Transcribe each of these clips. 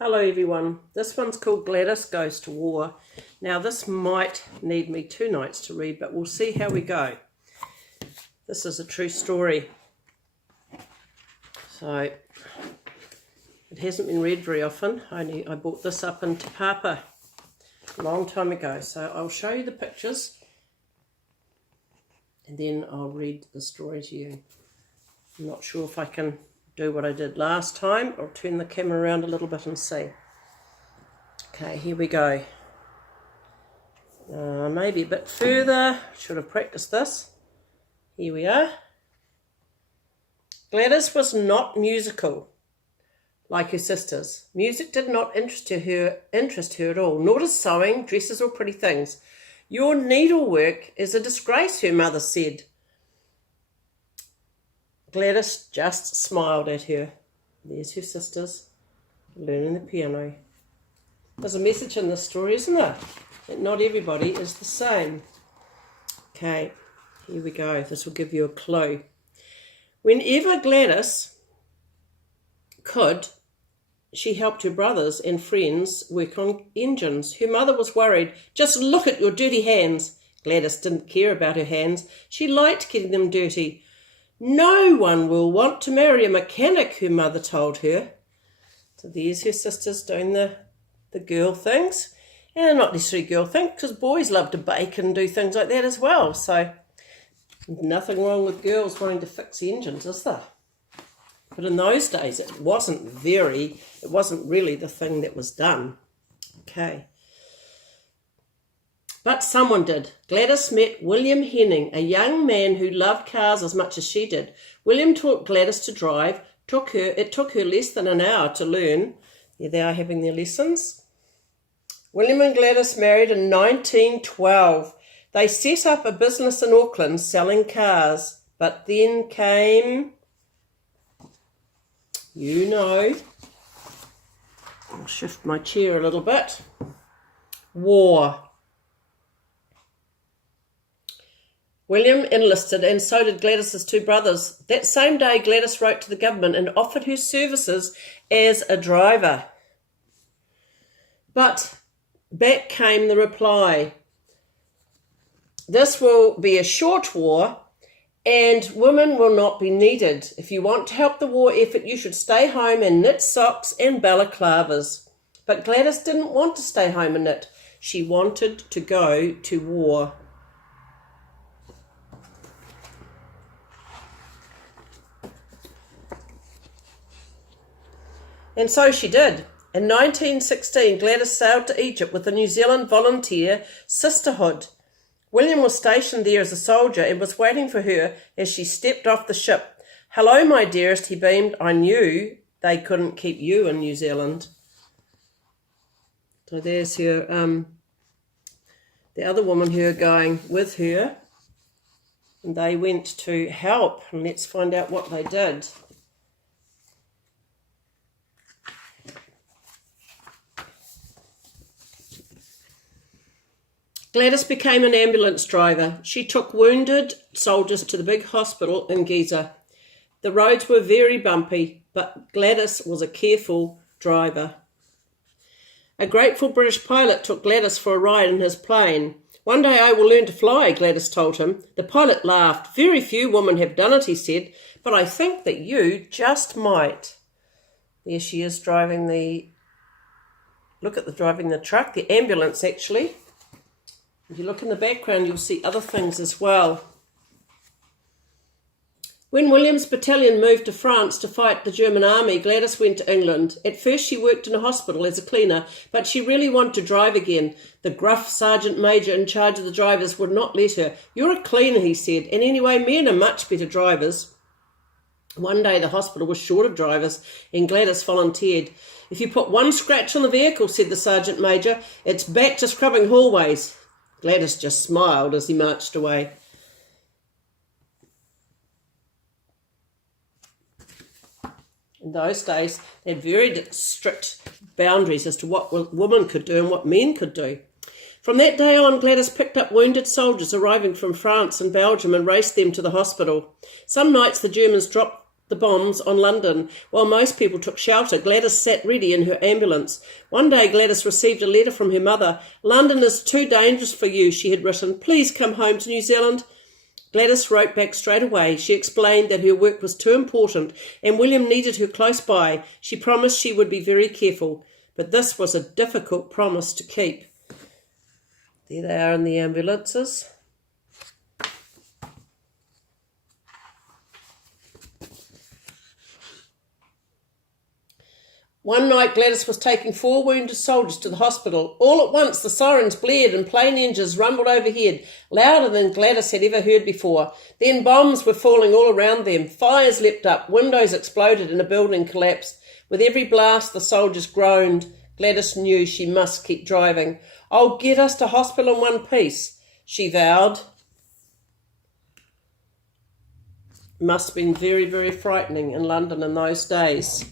Hello everyone, this one's called Gladys Goes to War. Now this might need me 2 nights to read, but we'll see how we go. This is a true story. So, it hasn't been read very often. I bought this up in Te Papa a long time ago. So I'll show you the pictures and then I'll read the story to you. I'm not sure if I can do what I did last time. I'll turn the camera around a little bit and see. Okay, here we go. Maybe a bit further. Should have practiced this. Here we are. Gladys was not musical like her sisters. Music did not interest her at all, nor does sewing, dresses or pretty things. Your needlework is a disgrace, her mother said. Gladys just smiled at her. There's her sisters learning the piano. There's a message in this story, isn't there? That not everybody is the same. Okay, here we go. This will give you a clue. Whenever Gladys could, she helped her brothers and friends work on engines. Her mother was worried. Just look at your dirty hands. Gladys didn't care about her hands. She liked getting them dirty. No one will want to marry a mechanic, her mother told her. So there's her sisters doing the girl things. And not necessarily girl things, because boys love to bake and do things like that as well. So nothing wrong with girls wanting to fix engines, is there? But in those days, it wasn't really the thing that was done. Okay. But someone did. Gladys met William Henning, a young man who loved cars as much as she did. William taught Gladys to drive. It took her less than an hour to learn. Here they are having their lessons. William and Gladys married in 1912. They set up a business in Auckland selling cars. But then came, I'll shift my chair a little bit, war. William enlisted and so did Gladys's 2 brothers. That same day, Gladys wrote to the government and offered her services as a driver. But back came the reply. This will be a short war and women will not be needed. If you want to help the war effort, you should stay home and knit socks and balaclavas. But Gladys didn't want to stay home and knit. She wanted to go to war. And so she did. In 1916, Gladys sailed to Egypt with the New Zealand Volunteer Sisterhood. William was stationed there as a soldier and was waiting for her as she stepped off the ship. "Hello, my dearest," he beamed. "I knew they couldn't keep you in New Zealand." So there's her, the other woman who are going with her. And they went to help. And let's find out what they did. Gladys became an ambulance driver. She took wounded soldiers to the big hospital in Giza. The roads were very bumpy, but Gladys was a careful driver. A grateful British pilot took Gladys for a ride in his plane. "One day I will learn to fly," Gladys told him. The pilot laughed. "Very few women have done it," he said, "but I think that you just might." There she is driving driving the truck, the ambulance actually. If you look in the background, you'll see other things as well. When William's battalion moved to France to fight the German army, Gladys went to England. At first she worked in a hospital as a cleaner, but she really wanted to drive again. The gruff sergeant major in charge of the drivers would not let her. "You're a cleaner," he said, "and anyway, men are much better drivers." One day the hospital was short of drivers and Gladys volunteered. "If you put one scratch on the vehicle," said the sergeant major, "it's back to scrubbing hallways." Gladys just smiled as he marched away. In those days, they had very strict boundaries as to what women could do and what men could do. From that day on, Gladys picked up wounded soldiers arriving from France and Belgium and raced them to the hospital. Some nights the Germans dropped the bombs on London. While most people took shelter, Gladys sat ready in her ambulance. One day Gladys received a letter from her mother. "London is too dangerous for you," she had written. "Please come home to New Zealand." Gladys wrote back straight away. She explained that her work was too important and William needed her close by. She promised she would be very careful, but this was a difficult promise to keep. There they are in the ambulances. One night Gladys was taking 4 wounded soldiers to the hospital. All at once the sirens blared and plane engines rumbled overhead, louder than Gladys had ever heard before. Then bombs were falling all around them. Fires leapt up, windows exploded and a building collapsed. With every blast the soldiers groaned. Gladys knew she must keep driving. "I'll get us to hospital in one piece," she vowed. Must have been very, very frightening in London in those days.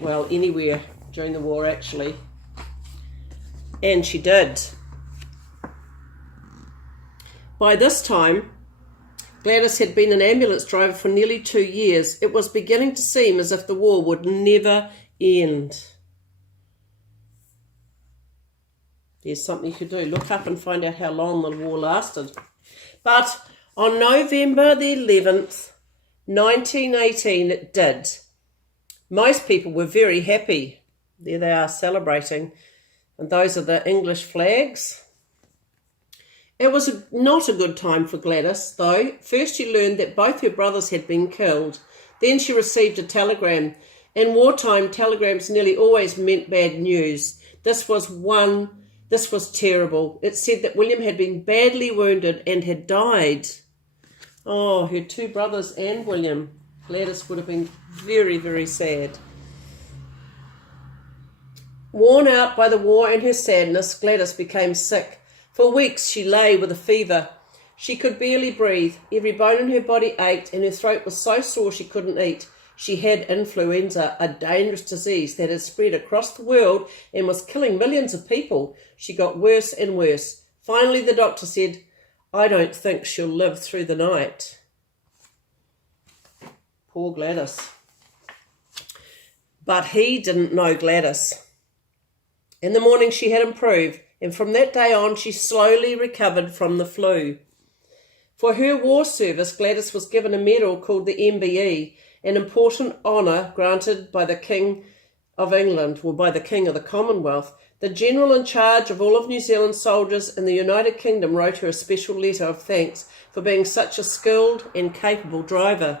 Well, anywhere during the war, actually. And she did. By this time, Gladys had been an ambulance driver for nearly 2 years. It was beginning to seem as if the war would never end. There's something you could do. Look up and find out how long the war lasted. But on November the 11th, 1918, it did. Most people were very happy. There they are celebrating. And those are the English flags. It was not a good time for Gladys, though. First she learned that both her brothers had been killed. Then she received a telegram. In wartime, telegrams nearly always meant bad news. This was terrible. It said that William had been badly wounded and had died. Oh, her 2 brothers and William. Gladys would have been very, very sad. Worn out by the war and her sadness, Gladys became sick. For weeks she lay with a fever. She could barely breathe. Every bone in her body ached and her throat was so sore she couldn't eat. She had influenza, a dangerous disease that had spread across the world and was killing millions of people. She got worse and worse. Finally, the doctor said, "I don't think she'll live through the night." Poor Gladys. But he didn't know Gladys. In the morning she had improved, and from that day on she slowly recovered from the flu. For her war service, Gladys was given a medal called the MBE, an important honour granted by the King of England, or by the King of the Commonwealth. The general in charge of all of New Zealand's soldiers in the United Kingdom wrote her a special letter of thanks for being such a skilled and capable driver.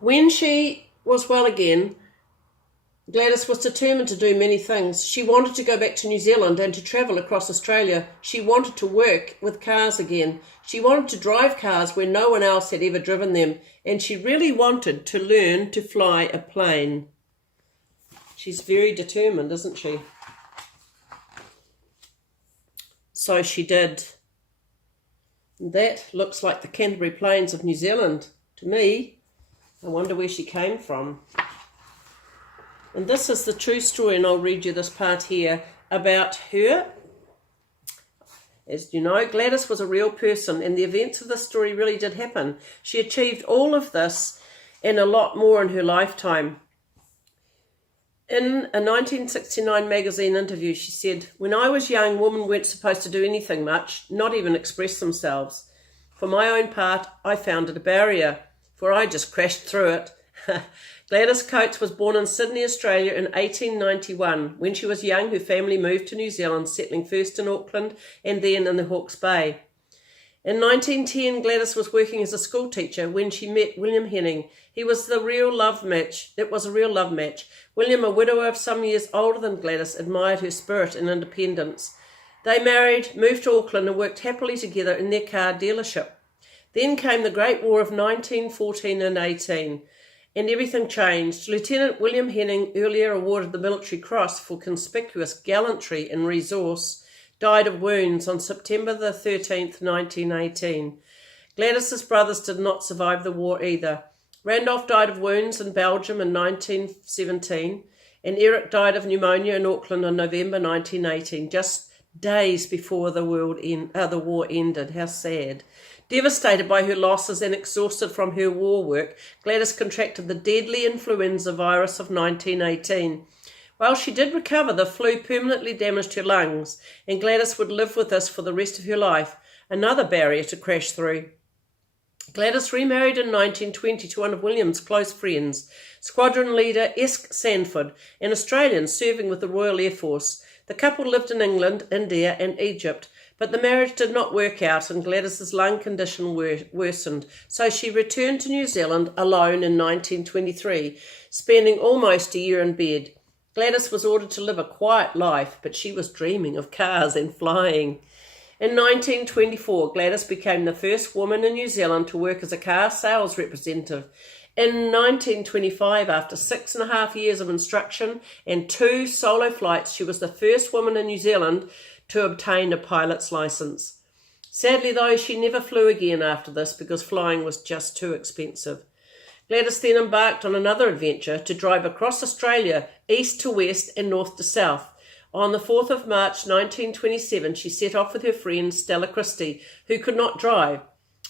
When she was well again, Gladys was determined to do many things. She wanted to go back to New Zealand and to travel across Australia. She wanted to work with cars again. She wanted to drive cars where no one else had ever driven them. And she really wanted to learn to fly a plane. She's very determined, isn't she? So she did. That looks like the Canterbury Plains of New Zealand to me. I wonder where she came from. And this is the true story, and I'll read you this part here about her. As you know, Gladys was a real person, and the events of this story really did happen. She achieved all of this and a lot more in her lifetime. In a 1969 magazine interview, she said, "When I was young, women weren't supposed to do anything much, not even express themselves. For my own part, I found it a barrier, for I just crashed through it." Gladys Coates was born in Sydney, Australia in 1891. When she was young, her family moved to New Zealand, settling first in Auckland and then in the Hawke's Bay. In 1910, Gladys was working as a school teacher when she met William Henning. It was a real love match. William, a widower of some years older than Gladys, admired her spirit and independence. They married, moved to Auckland and worked happily together in their car dealership. Then came the Great War of 1914 and 18. And everything changed. Lieutenant William Henning, earlier awarded the Military Cross for conspicuous gallantry and resource, died of wounds on September the 13th, 1918. Gladys's brothers did not survive the war either. Randolph died of wounds in Belgium in 1917, and Eric died of pneumonia in Auckland in November 1918, just days before the war ended. How sad. Devastated by her losses and exhausted from her war work, Gladys contracted the deadly influenza virus of 1918. While she did recover, the flu permanently damaged her lungs, and Gladys would live with this for the rest of her life, another barrier to crash through. Gladys remarried in 1920 to one of William's close friends, Squadron Leader Esk Sanford, an Australian serving with the Royal Air Force. The couple lived in England, India and Egypt, but the marriage did not work out and Gladys's lung condition worsened, so she returned to New Zealand alone in 1923, spending almost a year in bed. Gladys was ordered to live a quiet life, but she was dreaming of cars and flying. In 1924, Gladys became the first woman in New Zealand to work as a car sales representative. In 1925, after 6.5 years of instruction and 2 solo flights, she was the first woman in New Zealand to obtain a pilot's license. Sadly, though, she never flew again after this because flying was just too expensive. Gladys then embarked on another adventure to drive across Australia, east to west and north to south. On the 4th of March 1927, she set off with her friend Stella Christie, who could not drive,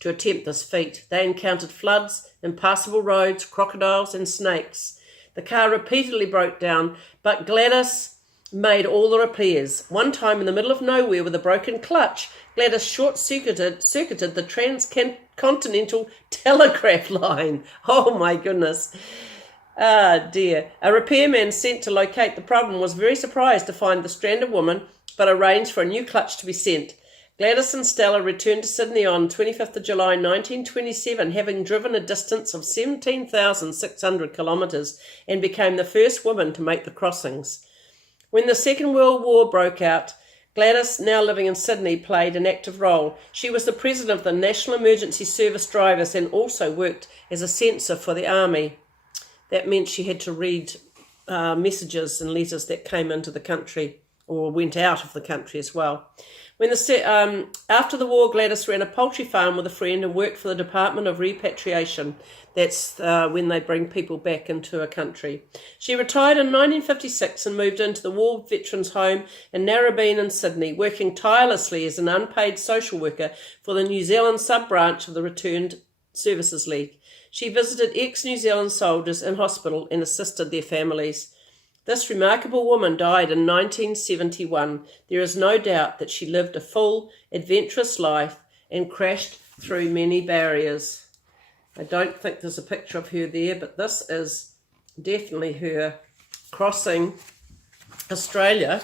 to attempt this feat. They encountered floods, impassable roads, crocodiles and snakes. The car repeatedly broke down, but Gladys made all the repairs. One time in the middle of nowhere with a broken clutch, Gladys short-circuited the transcontinental telegraph line. Oh my goodness. Ah dear. A repairman sent to locate the problem was very surprised to find the stranded woman, but arranged for a new clutch to be sent. Gladys and Stella returned to Sydney on 25th of July 1927, having driven a distance of 17,600 kilometres and became the first woman to make the crossings. When the Second World War broke out, Gladys, now living in Sydney, played an active role. She was the president of the National Emergency Service Drivers and also worked as a censor for the Army. That meant she had to read messages and letters that came into the country or went out of the country as well. After the war, Gladys ran a poultry farm with a friend and worked for the Department of Repatriation. That's when they bring people back into a country. She retired in 1956 and moved into the War Veterans Home in Narrabeen in Sydney, working tirelessly as an unpaid social worker for the New Zealand sub-branch of the Returned Services League. She visited ex-New Zealand soldiers in hospital and assisted their families. This remarkable woman died in 1971. There is no doubt that she lived a full, adventurous life and crashed through many barriers. I don't think there's a picture of her there, but this is definitely her crossing Australia,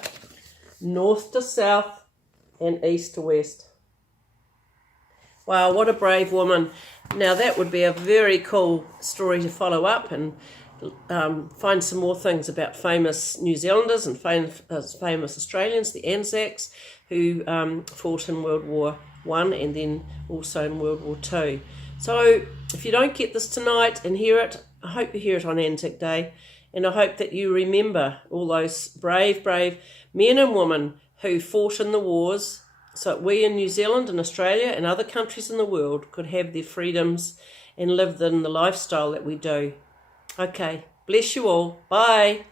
north to south and east to west. Wow, what a brave woman. Now that would be a very cool story to follow up and find some more things about famous New Zealanders and famous Australians, the Anzacs, who fought in World War I and then also in World War II. So if you don't get this tonight and hear it, I hope you hear it on Anzac Day, and I hope that you remember all those brave men and women who fought in the wars so that we in New Zealand and Australia and other countries in the world could have their freedoms and live in the lifestyle that we do. Okay, bless you all. Bye.